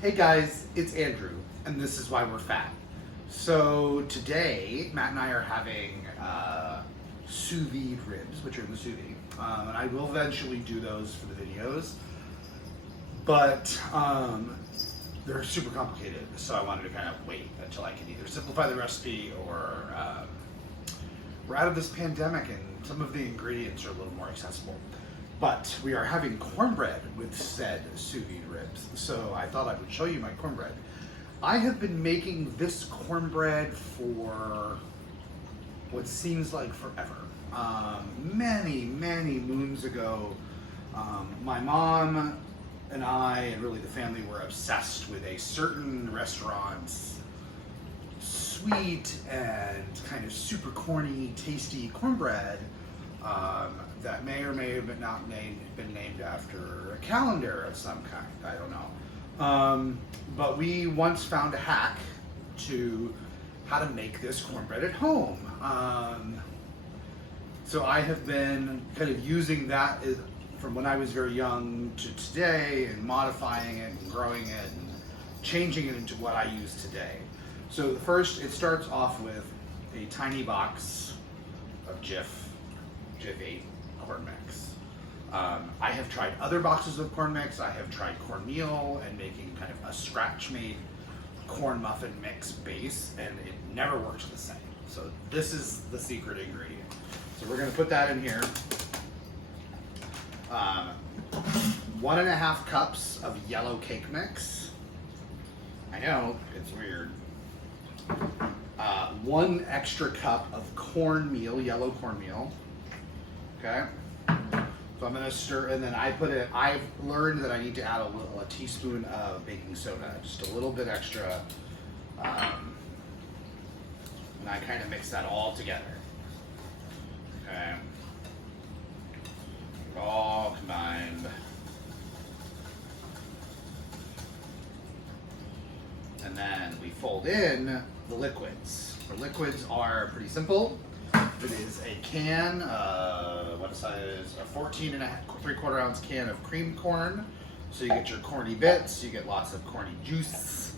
Hey guys, it's Andrew, and this is why we're fat. So today, Matt and I are having sous vide ribs, which are in the sous vide, and I will eventually do those for the videos, but they're super complicated, so I wanted to kind of wait until I can either simplify the recipe or we're out of this pandemic and some of the ingredients are a little more accessible. But we are having cornbread with said sous vide ribs, so I thought I would show you my cornbread. I have been making this cornbread for what seems like forever. Many moons ago, my mom and I, and really the family, were obsessed with a certain restaurant's sweet and kind of super corny, tasty cornbread that may or may have not been named after a calendar of some kind. I don't know. But we once found a hack to how to make this cornbread at home. So I have been kind of using that from when I was very young to today, and modifying it and growing it and changing it into what I use today. So first, it starts off with a tiny box of Jiffy corn mix. I have tried other boxes of corn mix. I have tried cornmeal and making kind of a scratch-made corn muffin mix base, and it never works the same. So this is the secret ingredient. So we're going to put that in here. 1.5 cups of yellow cake mix. I know, it's weird. 1 extra cup of cornmeal, yellow cornmeal. Okay, so I'm gonna stir, and then I've learned that I need to add a teaspoon of baking soda, just a little bit extra, and I kind of mix that all together. Okay, all combined, and then we fold in the liquids. The liquids are pretty simple. It is a can, what size? A 14 3/4 ounce can of cream corn. So you get your corny bits, you get lots of corny juice,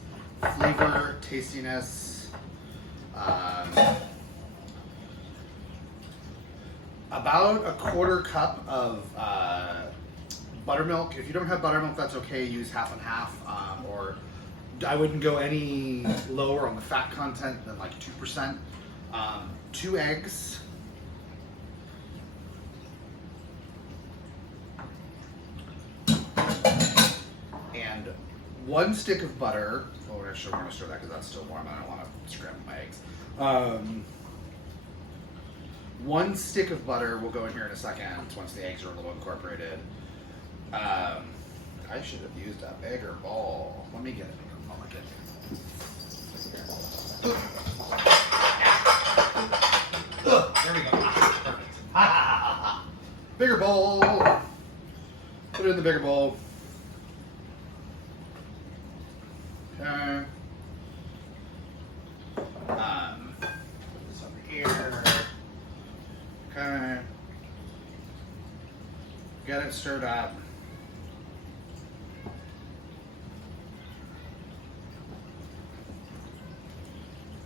flavor, tastiness. About a 1/4 cup of buttermilk. If you don't have buttermilk, that's okay. Use half and half, or I wouldn't go any lower on the fat content than like 2%. 2 eggs, and 1 stick of butter. Oh, actually, we're going to stir that because that's still warm. I don't want to scramble my eggs. 1 stick of butter will go in here in a second once the eggs are a little incorporated. I should have used a bigger bowl. Let me get a bigger bowl again. There we go. Perfect. Bigger bowl. Put it in the bigger bowl. Okay. Put this over here. Okay. Get it stirred up.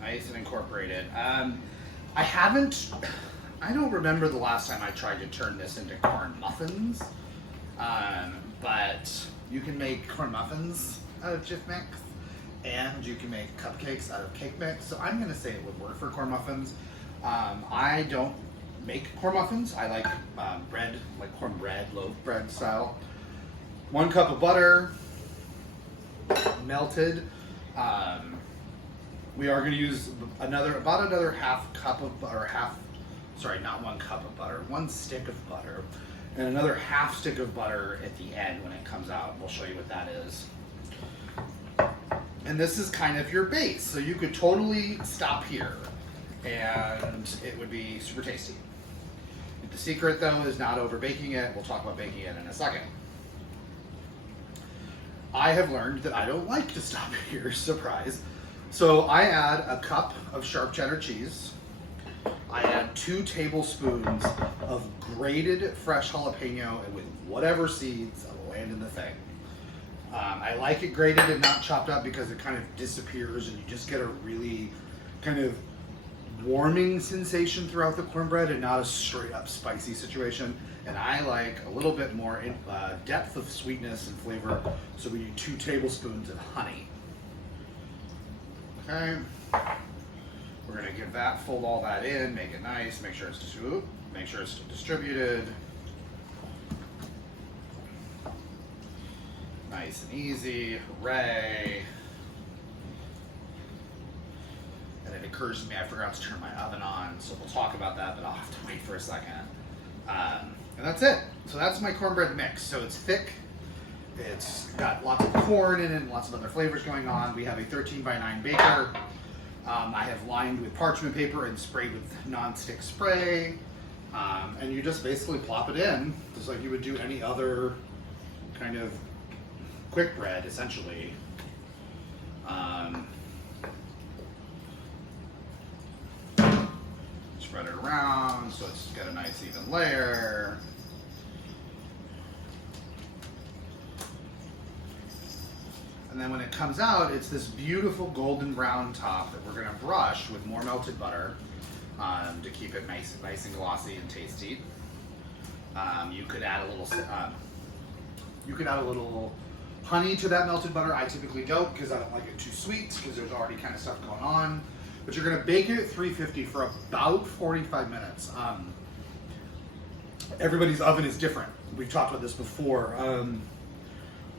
Nice and incorporated. I don't remember the last time I tried to turn this into corn muffins, but you can make corn muffins out of Jif mix, and you can make cupcakes out of cake mix, so I'm gonna say it would work for corn muffins. I don't make corn muffins. I like bread, like cornbread, loaf bread style. 1 cup of butter, melted. We are going to use about another half cup of butter, not 1 cup of butter, 1 stick of butter, and another half stick of butter at the end when it comes out. We'll show you what that is. And this is kind of your base, so you could totally stop here, and it would be super tasty. The secret, though, is not over baking it. We'll talk about baking it in a second. I have learned that I don't like to stop here, surprise. So I add a cup of sharp cheddar cheese. I add 2 tablespoons of grated fresh jalapeno with whatever seeds land in the thing. I like it grated and not chopped up because it kind of disappears and you just get a really kind of warming sensation throughout the cornbread and not a straight up spicy situation. And I like a little bit more depth of sweetness and flavor, so we do 2 tablespoons of honey. Okay, we're gonna give that, fold all that in, make it nice, make sure it's distributed. Nice and easy, hooray. And it occurs to me I forgot to turn my oven on, so we'll talk about that, but I'll have to wait for a second. And that's it. So that's my cornbread mix. So it's thick, it's got lots of corn in it and lots of other flavors going on. We have a 13x9 baker. I have lined with parchment paper and sprayed with non-stick spray. And you just basically plop it in, just like you would do any other kind of quick bread, essentially. Spread it around so it's got a nice even layer. And then when it comes out, it's this beautiful golden brown top that we're gonna brush with more melted butter to keep it nice and glossy and tasty. You could add a little honey to that melted butter. I typically don't because I don't like it too sweet because there's already kind of stuff going on. But you're gonna bake it at 350 for about 45 minutes. Everybody's oven is different. We've talked about this before.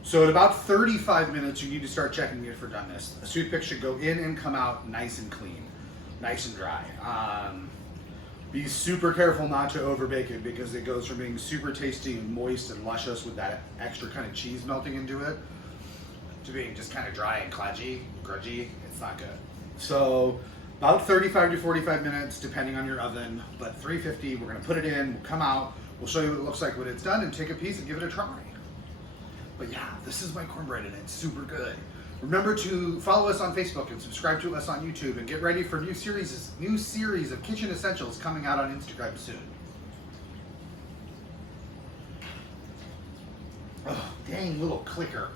So at about 35 minutes, you need to start checking it for doneness. A toothpick should go in and come out nice and clean, nice and dry. Be super careful not to overbake it because it goes from being super tasty and moist and luscious with that extra kind of cheese melting into it to being just kind of dry and grudgy. It's not good. So about 35 to 45 minutes, depending on your oven, but 350, we're gonna put it in, we'll come out, we'll show you what it looks like when it's done and take a piece and give it a try. But yeah, this is my cornbread and it's super good. Remember to follow us on Facebook and subscribe to us on YouTube and get ready for new series of kitchen essentials coming out on Instagram soon. Oh, dang little clicker.